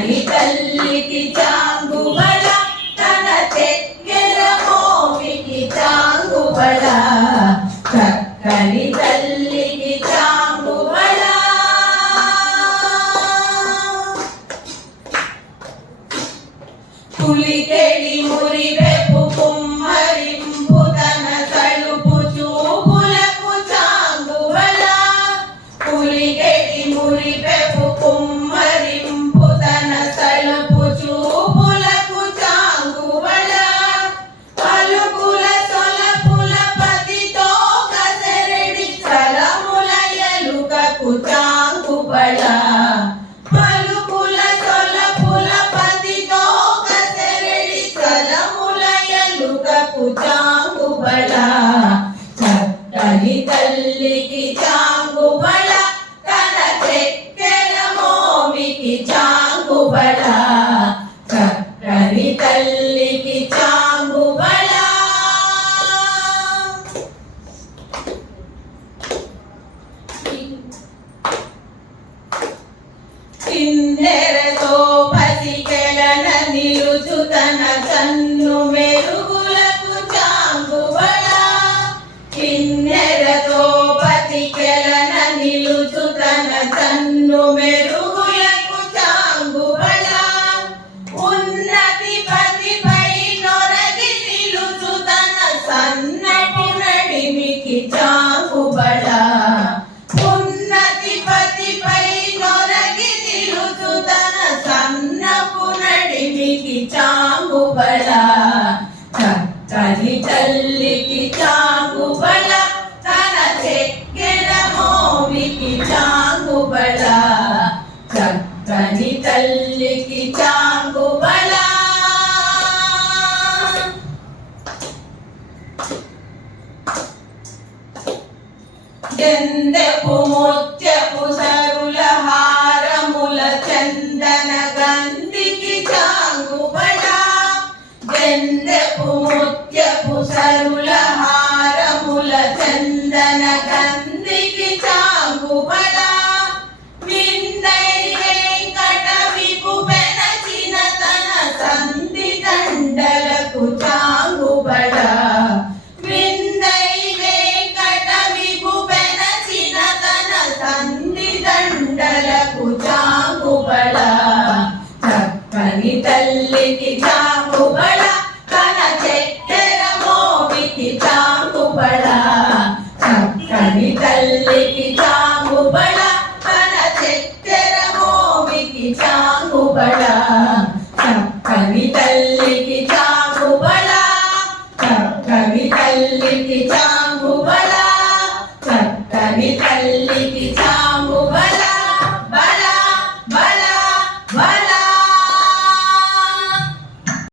చక్కని తల్లికి చాంగుబళ తన చెక్కెర మోమికి చాంగుబళ చక్కని తల్లికి చాంగుబళ పులికెడి మురివెపు కుమ్మరింపు తన తలుపు చూపులకు చాంగుబళ పులికెడి మురివెపు కుమ్మరింపు తన తలుపు చూపులకు చాంగుబళ పలుకుల సొలపుల పతితో కసరెడి చలముల ఎలుకకు చాంగుబళ చాంగుబళ చక్కని తల్లికి చాంగుబళ తన చెక్కెర మోమికి చాంగుబళ చక్కని తల్లికి చాంగుబళ కిన్నెరతో పసికెలన నిలుచు తన కన్ను మెరుగులకు చాంగుబళ కిన్నెరతో పసికెలన నిలుచు తన కన్ను మెరుగులకు చాంగుబళ ఉన్నతి పతిపై నొరగి నిలుచు తన సన్నపు నడిమికి చాంగుబళ ఉన్నతి పతిపై నొరగి నిలుచు తన సన్నపు నడిమికి చాంగుబళ చక్కని తల్లికి చాంగుబళ తన చెక్కెర మోమికి చాంగుబళ చక్కని తల్లికి చాంగుబళ గంధపు ముత్యపు సరుల హారముల చందన గంధికి చాంగుబళ గంధపు ముత్యపు సరుల హారముల చందన గంధికి చాంగుబళ విందై వెంకట విపు పెనచిన తన సంధి దండలకు చాంగుబళ విందై వెంకట విపు పెనచిన తన సంధి దండలకు చాంగుబళ చక్కని తల్లికి చాంగుబళ తన చెక్కెర మోమికి చాంగుబళ చక్కని తల్లికి చాంగుబళ తన చెక్కెర మోమికి చాంగుబళ